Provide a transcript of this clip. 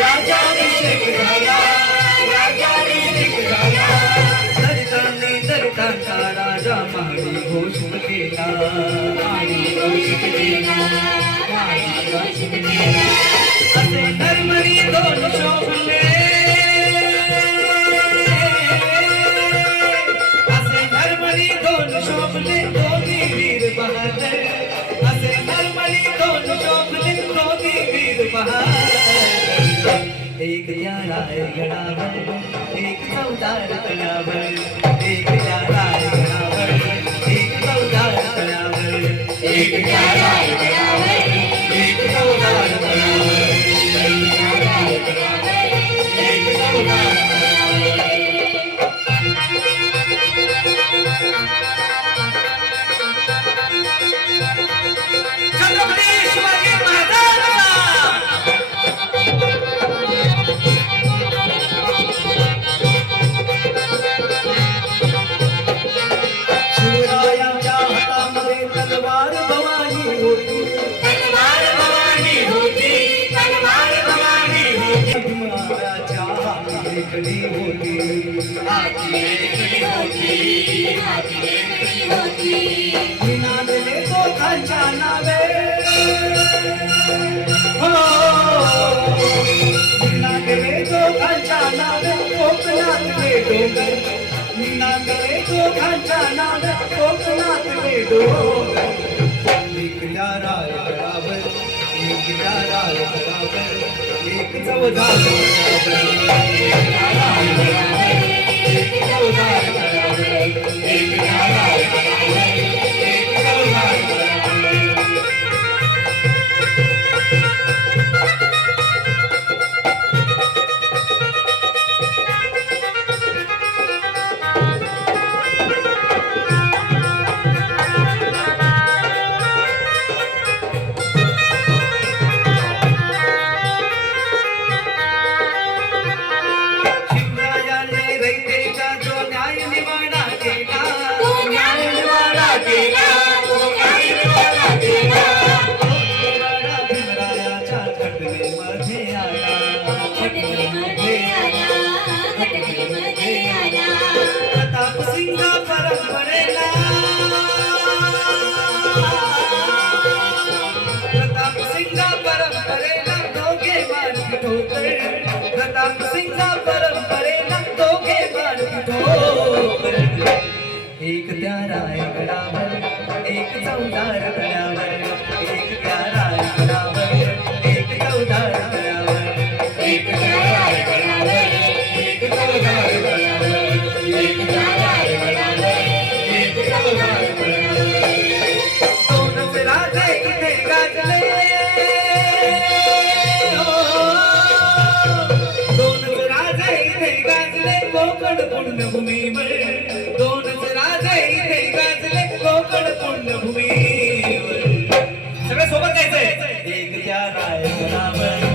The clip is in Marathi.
राज्याभिषेक झाला, राज्याभिषेक झाला. दलितांनी दलितांचा राजा माडी घोषित केला, माडी घोषित केला, माडी घोषित केला. असे धर्मनी दोन शोभले, असे धर्मनी दोन शोभले दोन्ही वीर बहादर. असे धर्मनी दोन शोभले दोन्ही वीर बहादर. एक या रायगडावर, एक चौदार तळ्यावर, एक या रायगडावर, एक चौदार तळ्यावर, एक या रायगडावर, एक चौदार तळ्यावर, एक या रायगडावर, एक चौदार तळ्यावर. छत्रपती शिवाजी महाराजांचा शिवरायांच्या हातामध्ये तलवार भवानी होती, तलवार भवानी होती, तलवार भवानी होती. भीमाच्या हाती रेखडी होती, हाती रेखडी होती, हाती रेखडी होती. निनादले तोफांच्या नावे, हो निनादले तोफांच्या नावे कोकणातले डोंगर. निनादले तोफांच्या नावे कोकणातले डोंगर. एक या रायगडावर, एक या रायगडावर, एक चौदार तळ्यावर, एक या रायगडावर, एक चौदार तळ्यावर, एक या रायगडावर, एक चौदार तळ्यावर. शिवरायाने रयतेचा जो न्याय निवाडा केला, तो न्याय निवाडा केला, तो न्याय निवाडा केला. निवाडा भीमरायाच्या घटनेमध्ये आला, घटनेमध्ये आला, घटनेमध्ये आला. प्रतापसिंग परंपरेला, प्रतापसिंग परंपरेला दोघे मार्गी ठोकर. प्रतापसिंग परंपरेला दोघे मार्गी ठोकर. एक त्या रायगडावर, एक चौदार तळ्यावर, एक त्या रायगडावर, एक चौदार तळ्यावर, एक त्या रायगडावर, एक चौदार तळ्यावर, एक त्या रायगडावर, एक चौदार तळ्यावर. दोनच राजे इथे गाजले, दोनच राजे इथे गाजले कोकण पुण्यभूमीवर. दोनच राजे इथे गाजले कोकण पुण्यभूमीवर. सगळं सोबत गायचंय. एक त्या रायगडावर,